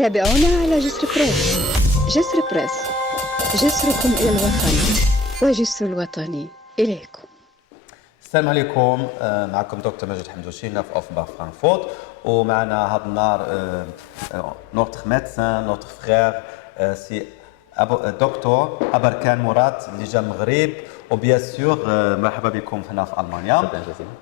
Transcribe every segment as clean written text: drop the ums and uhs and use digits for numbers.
تابعونا على جسر بريس. جسر بريس، جسركم إلى الوطن وجسر الوطني إليكم. السلام عليكم. معكم دكتور ماجد حمدوشي هنا في اوفباخ فرانكفورت، ومعنا هذا النهار نوتر ميدسان نوتر فخير سي دكتور أبركان مراد اللي جا من المغرب. وبيان سور مرحبا بكم هنا في المانيا.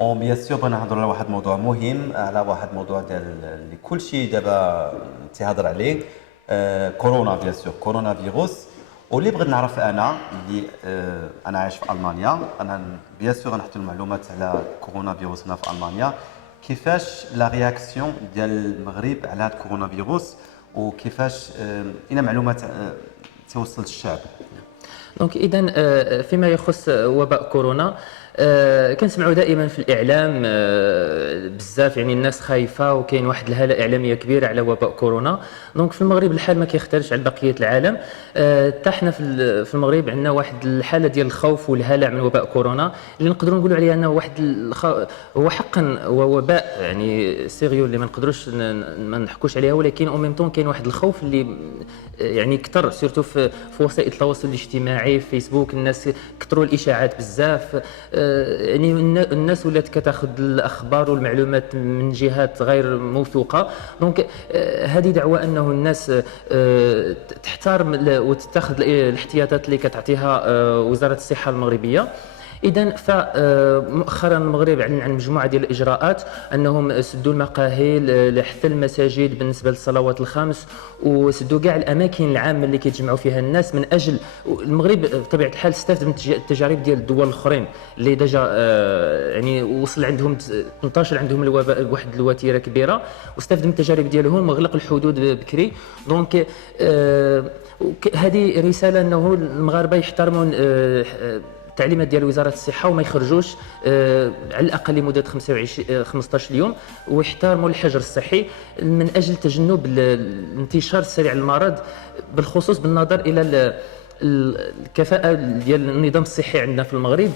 وبيان سور بغينا نهضروا على واحد الموضوع مهم، على واحد الموضوع ديال اللي كلشي دابا تيهضر عليه، كورونا. بيان سور كورونا فيروس. واللي بغيت نعرف انا اللي انا عايش في المانيا، انا بيان سور غنحط المعلومات على كورونا فيروس هنا في المانيا، كيفاش لا رياكسيون ديال المغرب على هذا كورونا فيروس، وكيفاش اين معلومات توصل للشعب. دونك اذا فيما يخص وباء كورونا، كنسمعوا دائما في الاعلام بزاف، يعني الناس خايفه وكاين واحد الهاله اعلاميه كبيره على وباء كورونا. دونك في المغرب الحال ما كيختلفش على بقيه العالم. حتى حنا في المغرب عندنا واحد الحاله ديال الخوف والهلع من وباء كورونا، اللي نقدروا نقولوا عليه انه واحد هو حقا هو وباء يعني سيريو اللي ما نقدروش ما نحكوش عليها، ولكن او ميم طون كاين واحد الخوف اللي يعني كثر سيرتو في وسائل التواصل الاجتماعي، في فيسبوك. الناس كثروا الاشاعات بزاف، يعني الناس ولات كتاخذ الاخبار والمعلومات من جهات غير موثوقه. دونك هذه دعوه انه الناس تحترم وتتخذ الاحتياطات اللي كتعطيها وزاره الصحه المغربيه. اذا فمؤخرا المغرب عن مجموعه ديال الاجراءات، انهم سدوا المقاهي حتى المساجد بالنسبه للصلوات الخمس، وسدوا كاع الاماكن العامه اللي كيتجمعوا فيها الناس، من اجل المغرب بطبيعه الحال استفاد من التجارب ديال الدول الاخرين اللي ديجا يعني وصل عندهم 18 عندهم الوباء بواحد الوتيره كبيره، واستفاد من التجارب ديالهم وغلق الحدود بكري. دونك هذه رساله انه المغاربه يحترموا التعليمات ديال وزاره الصحه وما يخرجوش على الاقل لمده 15 يوم، ويحترموا الحجر الصحي من اجل تجنب الانتشار السريع للمرض، بالخصوص بالنظر الى الكفاءه ديال النظام الصحي عندنا في المغرب،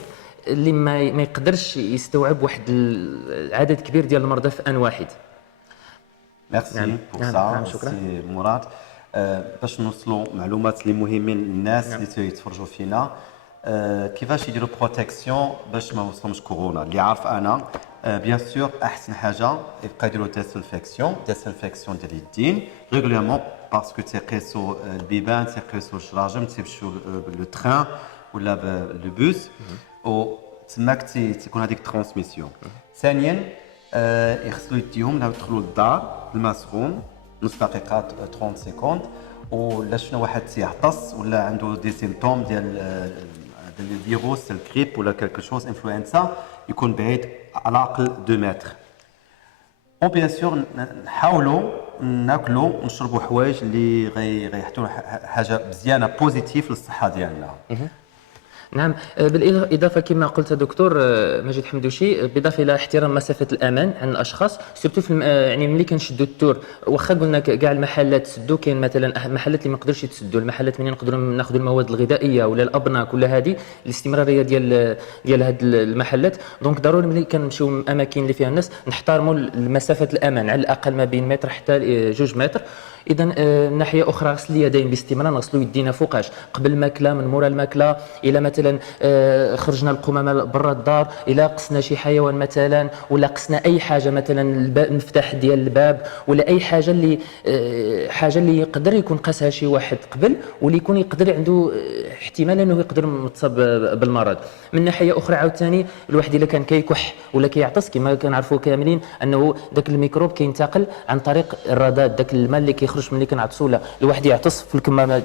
اللي ما يقدرش يستوعب واحد العدد كبير ديال المرضى في ان واحد. ميرسي بور سا سي مراد. باش نوصلوا معلومات اللي مهمين للناس اللي تيتفرجوا فينا، كيفاش يديروا بروتيكسيون باش ما يوصلهمش كورونا. اللي عارف انا بيان سور احسن حاجه يبقى يديروا ديسانفيكسيون ديال اليدين ريغوليرمون، باسكو تيقيسوا البيبان، تيقيسوا الشراجم، تيمشيو لو تران ولا لو بوس، و تماك تيكون هذيك ترانسميسيون. ثانيا يغسلوا يديهم لما يدخلوا للدار بالماء سخون نص دقيقه 30 سكوند، ولا شنو واحد تيعطس ولا عنده دي سيمبتوم ديال الفيروس الكريب ولا كالكو شوز انفلونزا، يكون بعيد على الاقل 2 متر. و بيان سور نحاولوا ناكلوا ونشربوا حوايج اللي غيحطوا حاجه مزيانه بوزيتيف للصحه ديالنا. نعم، بالاضافه كما قلت دكتور ماجد حمدوشي، بالاضافه الى احترام مسافه الامان عن الاشخاص، سورتو في يعني ملي كنشدوا التور، واخا قلنا كاع المحلات سدوا، كاين مثلا محلات اللي ما يقدروش يتسدوا، المحلات منين نقدروا ناخذوا المواد الغذائيه ولا الابناك ولا هذه الاستمراريه ديال هاد المحلات. دونك ضروري ملي كنمشيو اماكن اللي فيها الناس نحترموا مسافه الامان على الاقل ما بين متر حتى 2 متر. اذا ناحيه اخرى غسل اليدين باستمرار، نغسلوا يدينا فوقاش قبل الماكله، من مورا الماكله، الى مثلا خرجنا القمامه برا الدار، الى قسنا شي حيوان مثلا، ولا قسنا اي حاجه مثلا المفتاح ديال الباب ولا اي حاجه اللي يقدر يكون قاسها شي واحد قبل، واللي يكون يقدر عنده احتمال انه يقدر متصاب بالمرض. من ناحيه اخرى عاوتاني الواحد الا كان كيكح ولا كيعطس، كما كنعرفوا كاملين انه ذاك الميكروب كينتقل عن طريق الرذاذ، ذاك الماء اللي كيخرج ملي كنعطسوا، ولا الواحد يعطس في الكمامه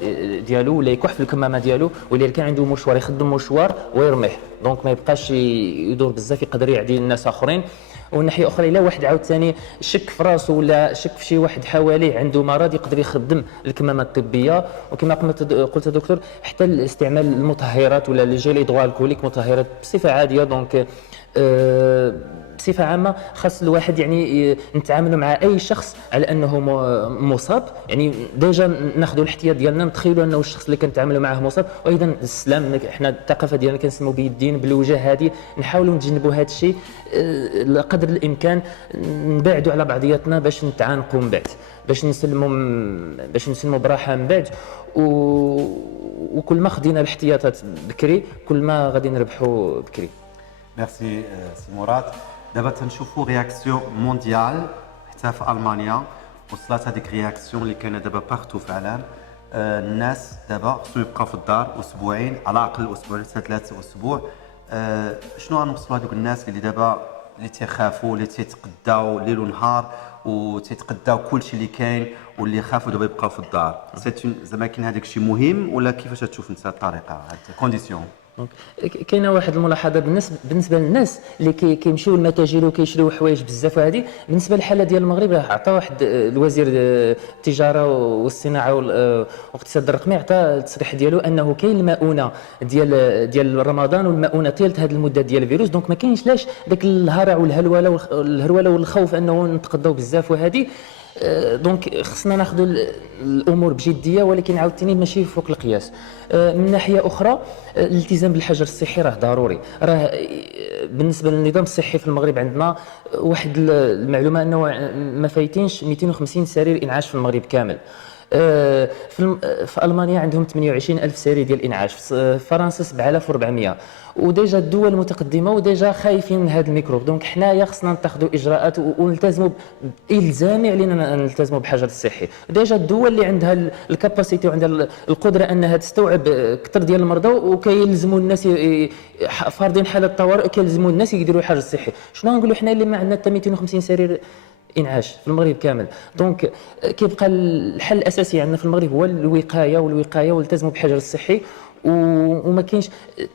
ديالو ولا يكح في الكمامه ديالو، ولا كان عنده مشوار يخدم مشوار ويرمح، دونك ما يبقاش يدور بزاف، يقدر يعدي الناس اخرين. ومن ناحيه اخرى الا واحد عاوتاني شك في راسه ولا شك في شي واحد حواليه عنده مرض، يقدر يخدم الكمامه الطبيه. وكما قلت دكتور، حتى استعمال المطهرات ولا الجيل هيدروالكوليك، مطهرات بصفه عاديه. دونك بصفة عامة خاص الواحد يعني نتعاملوا مع أي شخص على أنه مصاب، يعني ديجا ناخذوا الاحتياط ديالنا، نتخيلوا أنه الشخص اللي كنتعاملوا معه مصاب. وأيضا السلام، احنا الثقافة ديالنا كنسموا باليدين بالوجه، هذه نحاولوا نتجنبوا هذا الشيء قدر الإمكان، نبعدوا على بعضياتنا باش نتعانقوا من بعد، باش نسلموا براحة من بعد. وكل ما خدينا الاحتياطات بكري كل ما غادي نربحوا بكري. ميرسي سي مراد. دابا تنشوفوا رياكسيون مونديال حتى في المانيا، وصلت هذيك رياكسيون اللي كاينه دابا بارتو في العالم. الناس دابا خصو يبقاو في الدار اسبوعين، على الاقل اسبوعين حتى 3 اسبوع. شنو غنوصلوا هذوك الناس اللي دابا اللي تيخافوا، اللي تيتقداو ليل ونهار وتيتقداو كلشي اللي كاين، واللي خافوا دابا يبقاو في الدار؟ زعما كاين هذاك الشيء مهم، ولا كيفاش تشوف انت الطريقه هاد الكونديسيون؟ كاينه واحد الملاحظه بالنسبه للناس اللي كيمشيو للمتاجر وكيشريو حوايج بزاف، وهذه بالنسبه للحاله ديال المغرب عطى واحد الوزير التجاره والصناعه والاقتصاد الرقمي، عطى التصريح ديالو انه كاين المؤونه ديال رمضان والمؤونه طيله هذه المده ديال الفيروس، دونك ما كاينش لاش داك الهرع والهروله والخوف انه نتقداو بزاف. وهذه دونك خصنا ناخذوا الامور بجديه، ولكن عاوتاني ماشي فوق القياس. من ناحيه اخرى الالتزام بالحجر الصحي راه ضروري. راه بالنسبه للنظام الصحي في المغرب عندنا واحد المعلومه انه ما فايتينش 250 سرير انعاش في المغرب كامل. في المانيا عندهم 28,000 سرير ديال الانعاش، في فرنسا 7,400، وديجا الدول المتقدمه وديجا خايفين من هذا الميكروب. دونك حنايا خصنا نتخذوا اجراءات ونلتزموا الزامي علينا نلتزموا بالحجر الصحي. ديجا الدول اللي عندها الكاباسيتي وعندها القدره انها تستوعب كثر ديال المرضى وكيلزموا الناس فارضين حاله طوارئ، كيلزموا الناس يديروا الحجر الصحي. شنو نقولوا حنا اللي ما عندنا حتى 250 سرير انعاش في المغرب كامل؟ دونك كيبقى الحل الاساسي عندنا في المغرب هو الوقايه والتزموا بالحجر الصحي، وما كاينش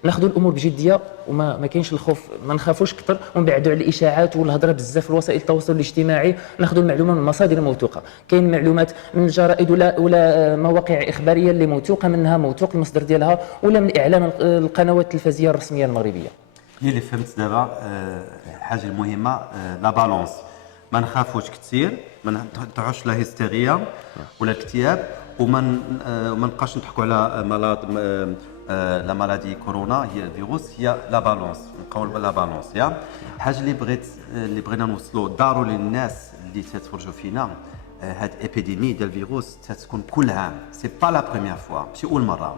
ناخذوا الامور بجديه، وما كاينش الخوف، ما نخافوش كثر، ونبعدوا على الاشاعات والهضره بزاف في وسائل التواصل الاجتماعي. ناخذوا المعلومه من مصادر موثوقه، كاين معلومات من الجرائد ولا مواقع اخباريه اللي موثوقه منها، موثوق المصدر ديالها، ولا من اعلام القنوات التلفزيونيه الرسميه المغربيه. هي اللي فهمت دابا الحاجه المهمه لا بالونس، ما نخافوش كثير، ما نطيحوش لا هيستيريا ولا الاكتئاب، وما نبقاش نضحكوا على لا مالادي كورونا. هي الفيروس، هي لا بالونس، نبقاو لا بالونس. يا الحاجه اللي بغينا نوصلوا ضروري للناس اللي تتفرجوا فينا، هاد ابيديمي ديال الفيروس تتكون كل عام، سي با لا بروميير فوا، ماشي اول مره.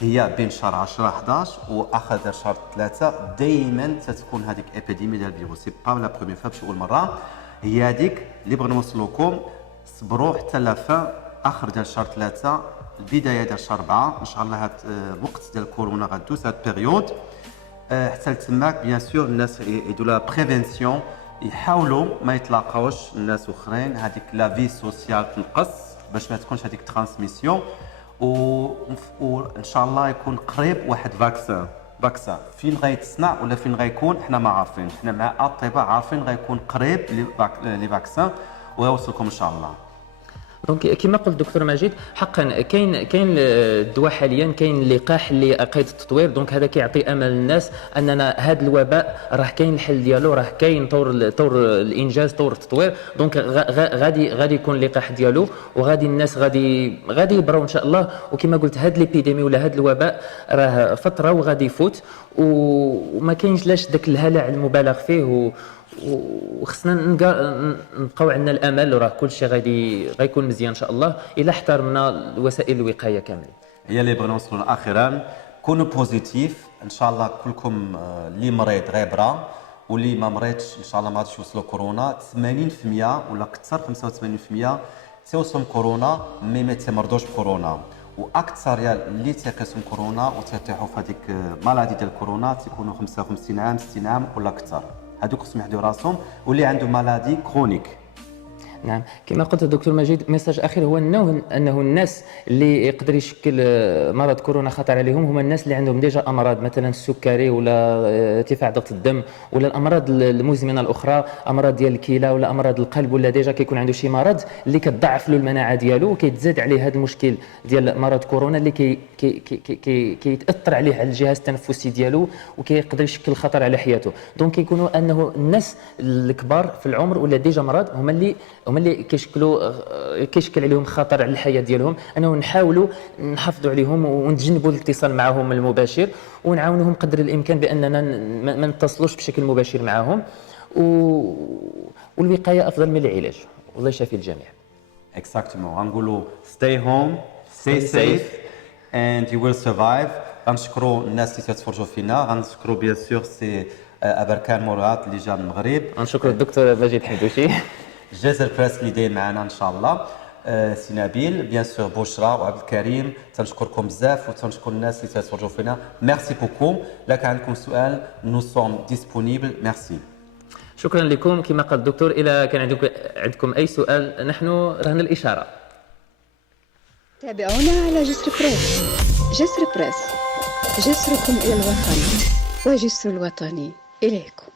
هي بين شهر 10 11 واخر شهر 3 دائما تتكون هذيك ابيديمي ديال الفيروس، سي با لا بروميير فوا، ماشي اول مره. هي هذيك اللي بغينا نوصلوا لكم. صبروا حتى لفا اخر ديال شهر 3، البدايه ديال شهر 4 ان شاء الله. هاد الوقت ديال كورونا غدوز، هاد بيريود حتى لتماك بيان سور الناس يديروا لا بريفينسيون، يحاولوا ما يتلاقاوش الناس اخرين، هذيك لا في سوسيال تنقص باش ما تكونش هذيك ترانسميسيون. وان شاء الله يكون قريب واحد فاكسان فين غيتصنع ولا فين غيكون حنا ما عارفين. حنا مع الاطباء عارفين غيكون قريب لي فاكسان ويوصلكم ان شاء الله. دونك كما قلت دكتور مجيد، حقا كاين الدواء حاليا، كاين اللقاح اللي قيد التطوير، دونك هذا كيعطي امل للناس اننا هذا الوباء راه كاين الحل ديالو، راه كاين طور الانجاز، طور التطوير. دونك غادي يكون اللقاح ديالو، وغادي الناس غادي يبراو ان شاء الله. وكما قلت هذا الابيديمي ولا هذا الوباء راه فتره وغادي يفوت، وما كاينش لاش داك الهلع المبالغ فيه، وخصنا نبقاو عندنا الامل، وراه كل شيء غيكون مزيان ان شاء الله الا احترمنا وسائل الوقايه كامل. هي اللي بغينا نوصلوا اخيرا، كونوا بوزيتيف ان شاء الله. كلكم اللي مريض غيبرا، واللي ما مريضش ان شاء الله ما غاديش يوصلوا كورونا. 80% ولا اكثر 85% تيوصلوا كورونا مي ما تمرضوش بكورونا، واكثر اللي تيقيسوا كورونا وتيطيحوا في هذيك مالادي ديال كورونا تيكونوا 55 عام 60 عام ولا اكثر. هذوك خصهم يحدوا راسهم، واللي عنده مالادي كرونيك. نعم كما قلت الدكتور مجيد، ميساج اخير هو انه الناس اللي يقدر يشكل مرض كورونا خطر عليهم هما الناس اللي عندهم ديجا امراض مثلا السكري ولا ارتفاع ضغط الدم ولا الامراض المزمنه الاخرى، امراض ديال الكلى ولا امراض القلب، ولا ديجا كيكون عنده شي مرض اللي كتضعف له المناعه ديالو وكيتزاد عليه هذا المشكل ديال مرض كورونا اللي كيتاثر عليه على الجهاز التنفسي ديالو وكيقدر يشكل خطر على حياته. دونك كيكونوا انه الناس الكبار في العمر ولا ديجا مرض هما اللي كيشكل عليهم خطر على الحياه ديالهم، انه نحاولوا نحافظوا عليهم ونتجنبوا الاتصال معهم المباشر ونعاونوهم قدر الامكان باننا ما نتصلوش بشكل مباشر معهم، والوقايه افضل من العلاج. والله يشافي الجميع. Exactement. غنقولوا stay home, stay safe and you will survive. غنشكروا الناس اللي تتفرجوا فينا، غنشكروا بيان سور سي ابركان مراد اللي جا من المغرب، غنشكروا الدكتور مجيد حمدوشي، جزر بريس اللي داير معنا ان شاء الله، سي نبيل بيان سور، بشرى وعبد الكريم. تنشكركم بزاف وتنشكر الناس اللي تتفرجوا فينا. ميرسي بوكو. لا كان عندكم سؤال نو سوم ديسپونيبل. ميرسي. شكرا لكم. كما قال الدكتور، الى كان عندكم اي سؤال نحن رهن الاشاره. تابعونا على جسر بريس. جسر بريس، جسركم إلى الوطن وجسر الوطني إليكم.